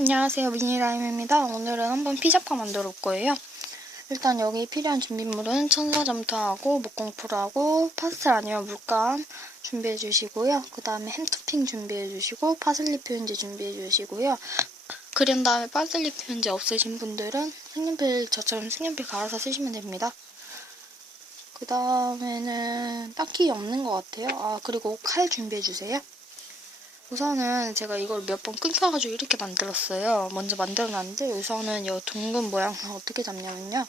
안녕하세요 미니라임입니다. 오늘은 한번 피자파 만들어 볼 거예요. 일단 여기 필요한 준비물은 천사점토하고 목공풀하고 파스텔 아니면 물감 준비해 주시고요. 그 다음에 햄 토핑 준비해 주시고 파슬리 표현지 준비해 주시고요. 그린 다음에 파슬리 표현지 없으신 분들은 색연필 저처럼 색연필 갈아서 쓰시면 됩니다. 그 다음에는 딱히 없는 것 같아요. 아 그리고 칼 준비해 주세요. 우선은 제가 이걸 몇 번 끊겨가지고 이렇게 만들었어요. 먼저 만들어놨는데 우선은 이 둥근 모양을 어떻게 잡냐면요.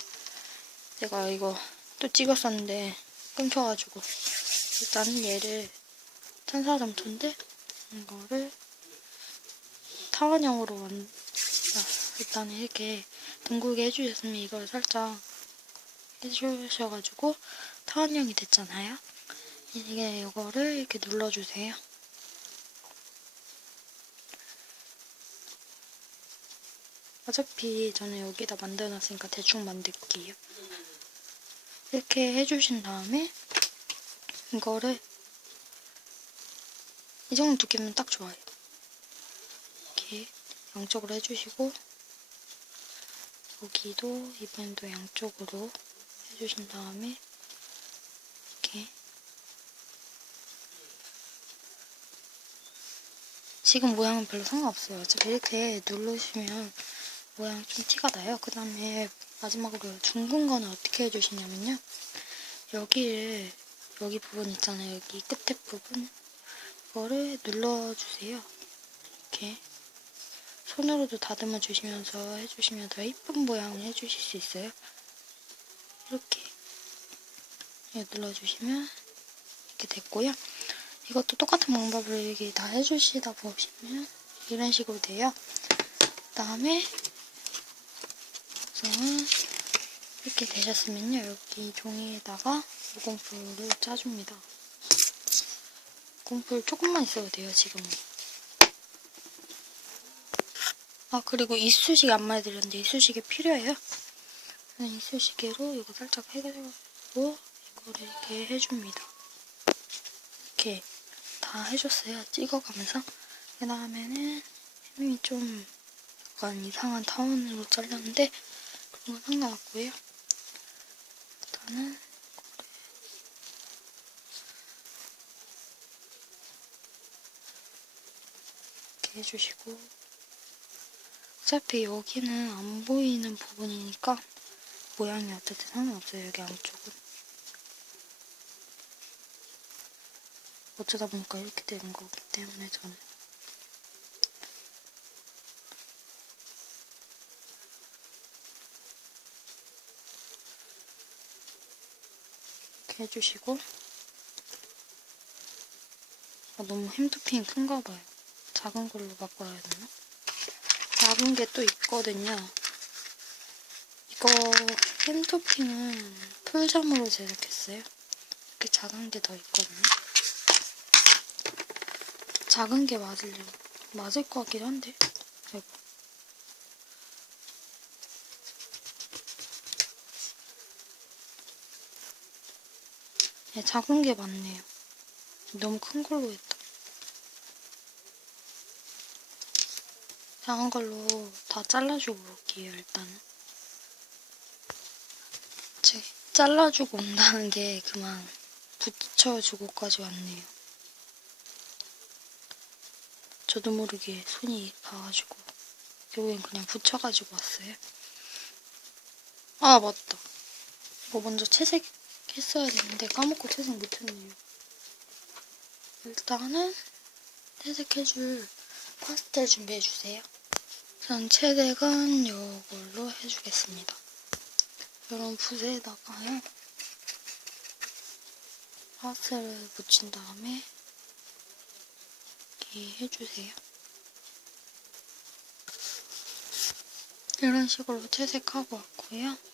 제가 이거 또 찍었었는데 끊겨가지고 일단은 얘를 천사점토인데 이거를 타원형으로 만 아, 일단은 이렇게 둥글게 해주셨으면 이걸 살짝 해주셔가지고 타원형이 됐잖아요. 이게 이거를 이렇게 눌러주세요. 어차피 저는 여기다 만들어놨으니까 대충 만들게요. 이렇게 해주신 다음에 이거를 이 정도 두께면 딱 좋아요. 이렇게 양쪽으로 해주시고 여기도 이번에도 양쪽으로 해주신 다음에 이렇게 지금 모양은 별로 상관없어요. 어차피 이렇게 누르시면 모양이 좀 티가 나요. 그 다음에 마지막으로 둥근 거는 어떻게 해주시냐면요. 여기를, 여기 부분 있잖아요. 여기 끝에 부분. 이거를 눌러주세요. 이렇게. 손으로도 다듬어 주시면서 해주시면 더 이쁜 모양을 해주실 수 있어요. 이렇게. 이렇게 눌러주시면 이렇게 됐고요. 이것도 똑같은 방법으로 이렇게 다 해주시다 보시면 이런 식으로 돼요. 그 다음에 우선 이렇게 되셨으면요. 여기 종이에다가 무공풀을 짜줍니다. 무공풀 조금만 있어도 돼요, 지금은. 아, 그리고 이쑤시개 안 말해드렸는데 이쑤시개 필요해요. 이쑤시개로 이거 살짝 해가지고 이거를 이렇게 해줍니다. 이렇게 다 해줬어요. 찍어가면서. 그 다음에는 햄이 좀 약간 이상한 타원으로 잘렸는데 그건 상관없고요. 일단은 이렇게 해주시고 어차피 여기는 안 보이는 부분이니까 모양이 어쨌든 상관없어요. 여기 안쪽은. 어쩌다 보니까 이렇게 되는 거기 때문에 저는 이렇게 해주시고 아, 너무 햄토핑이 큰가 봐요. 작은 걸로 바꿔야 되나? 작은 게 또 있거든요. 이거 햄토핑은 풀점으로 제작했어요. 이렇게 작은 게 더 있거든요. 작은 게 맞으려고 맞을 것 같기도 한데 아이고. 네, 작은 게 맞네요. 너무 큰 걸로 했다. 작은 걸로 다 잘라주고 올게요, 일단은. 제 잘라주고 온다는 게 그만 붙여주고까지 왔네요. 저도 모르게 손이 가가지고 결국엔 그냥 붙여가지고 왔어요. 아 맞다. 이거 먼저 채색 했어야 되는데 까먹고 채색 못했네요. 일단은 채색해줄 파스텔 준비해주세요. 전 채색은 이걸로 해주겠습니다. 이런 붓에다가요. 파스텔을 묻힌 다음에 이렇게 해주세요. 이런 식으로 채색하고 왔고요.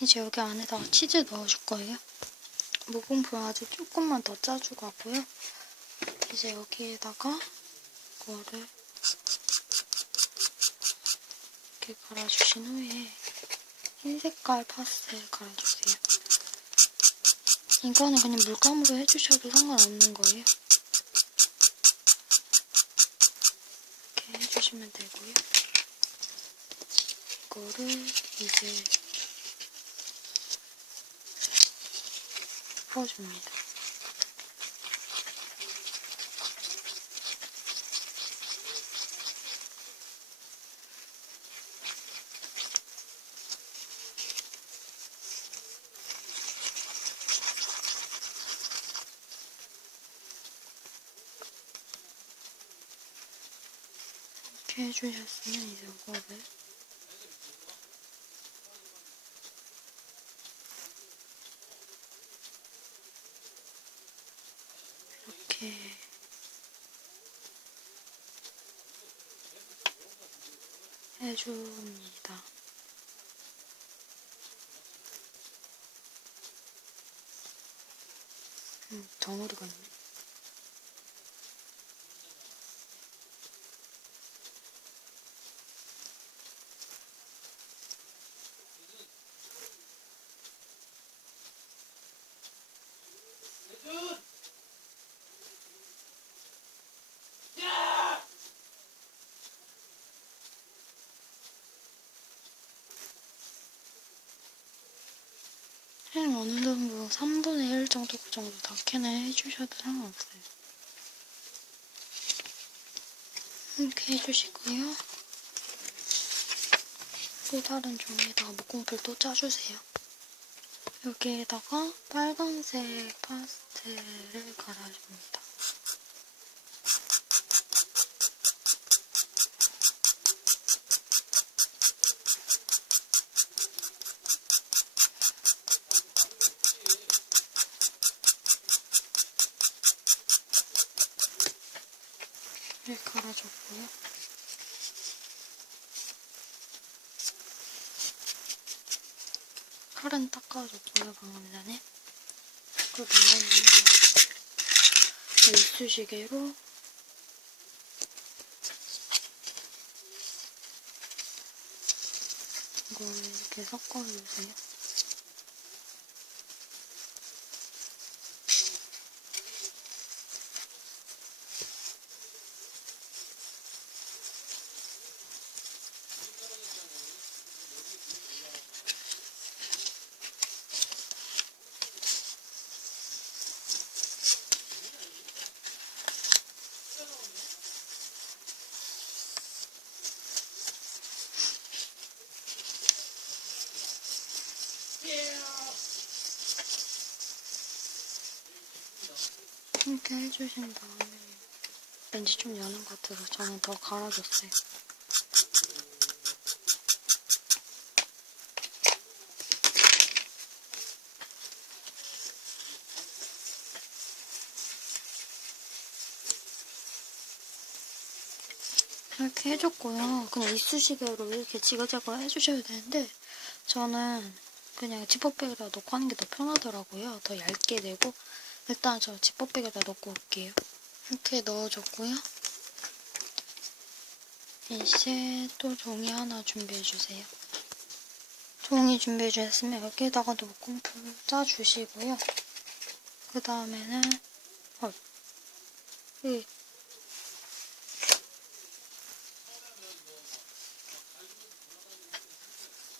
이제 여기 안에다가 치즈 넣어줄 거예요. 무공풀 아직 조금만 더 짜주고 왔고요. 이제 여기에다가 이거를 이렇게 갈아주신 후에 흰 색깔 파스텔 갈아주세요. 이거는 그냥 물감으로 해주셔도 상관없는 거예요. 이렇게 해주시면 되고요. 이거를 이제 풀어줍니다. 이렇게 해주셨으면 이제 이거를 해줍니다. 음, 덩어리가 있네. 어느 정도 3분의 1 정도 그 정도 닿게는 해주셔도 상관없어요. 이렇게 해주시고요. 또 다른 종이에다가 목공풀 또 짜주세요. 여기에다가 빨간색 파스텔을 갈아줍니다. 이렇게 갈아줬고요. 칼은 닦아줬고요, 방금 전에. 그 다음에 이쑤시개로 이걸 이렇게 섞어주세요. 이렇게 해주신 다음에 왠지 좀 여는 것 같아서 저는 더 갈아줬어요. 이렇게 해줬고요. 그냥 이쑤시개로 이렇게 지그재그 해주셔야 되는데 저는 그냥 지퍼백에다 넣고 하는 게 더 편하더라고요. 더 얇게 되고 일단 저 지퍼백에다 넣고 올게요. 이렇게 넣어줬고요. 이제 또 종이 하나 준비해주세요. 종이 준비해주셨으면 여기에다가도 목공풀 짜주시고요. 그 다음에는 어, 이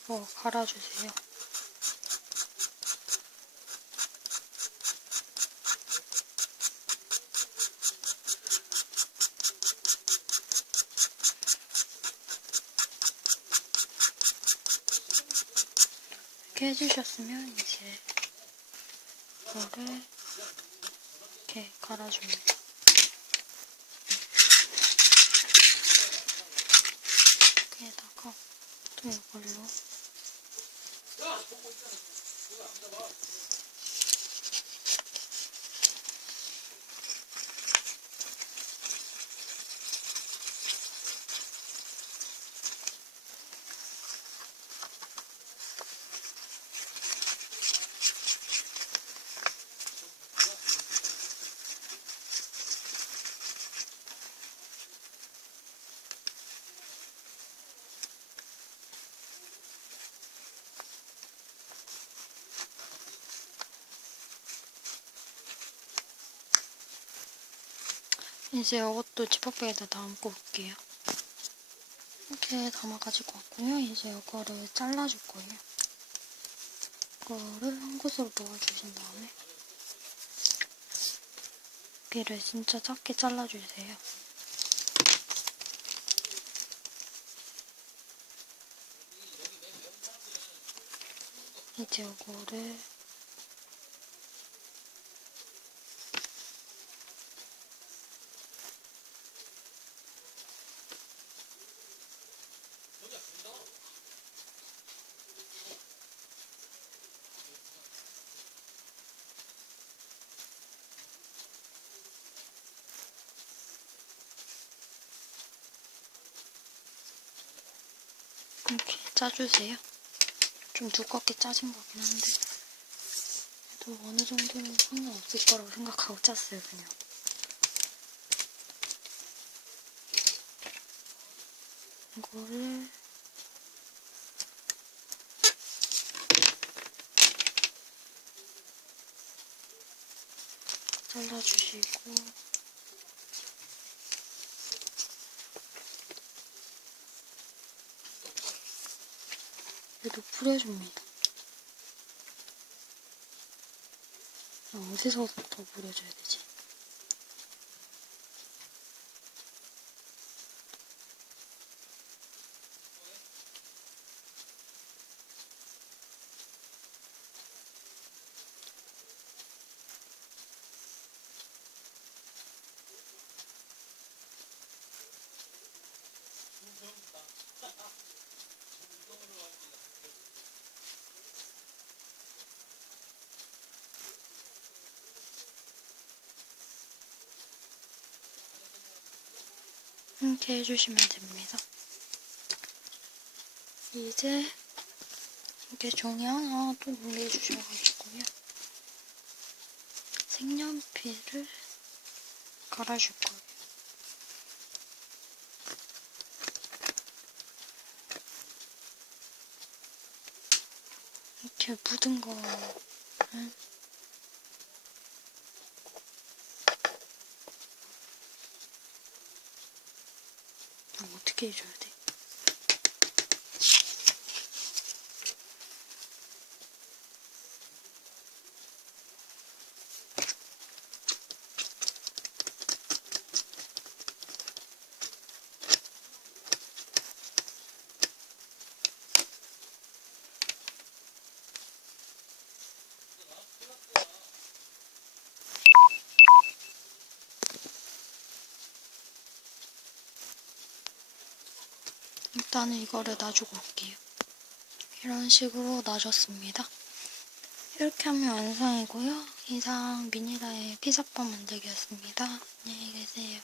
어, 갈아주세요. 해주셨으면 이제 이거를 이렇게 갈아줍니다. 여기에다가 또 이걸로 이제 이것도 지퍼백에다 담고 올게요. 이렇게 담아가지고 왔고요. 이제 이거를 잘라줄 거예요. 이거를 한 곳으로 모아주신 다음에 여기를 진짜 작게 잘라주세요. 이제 이거를 이렇게 짜주세요. 좀 두껍게 짜진 거긴 한데 또 어느 정도는 상관없을 거라고 생각하고 짰어요 그냥. 이거를 잘라주시고 얘도 뿌려줍니다. 아, 어디서부터 뿌려줘야 되지? 이렇게 해주시면 됩니다. 이제 이렇게 종이 하나 또 준비해주셔가지고요. 색연필을 갈아줄 거예요. 이렇게 묻은 거는 이 일단은 이거를 놔주고 올게요. 이런 식으로 놔줬습니다. 이렇게 하면 완성이고요. 이상 미니라의 피자빵 만들기였습니다. 안녕히 계세요.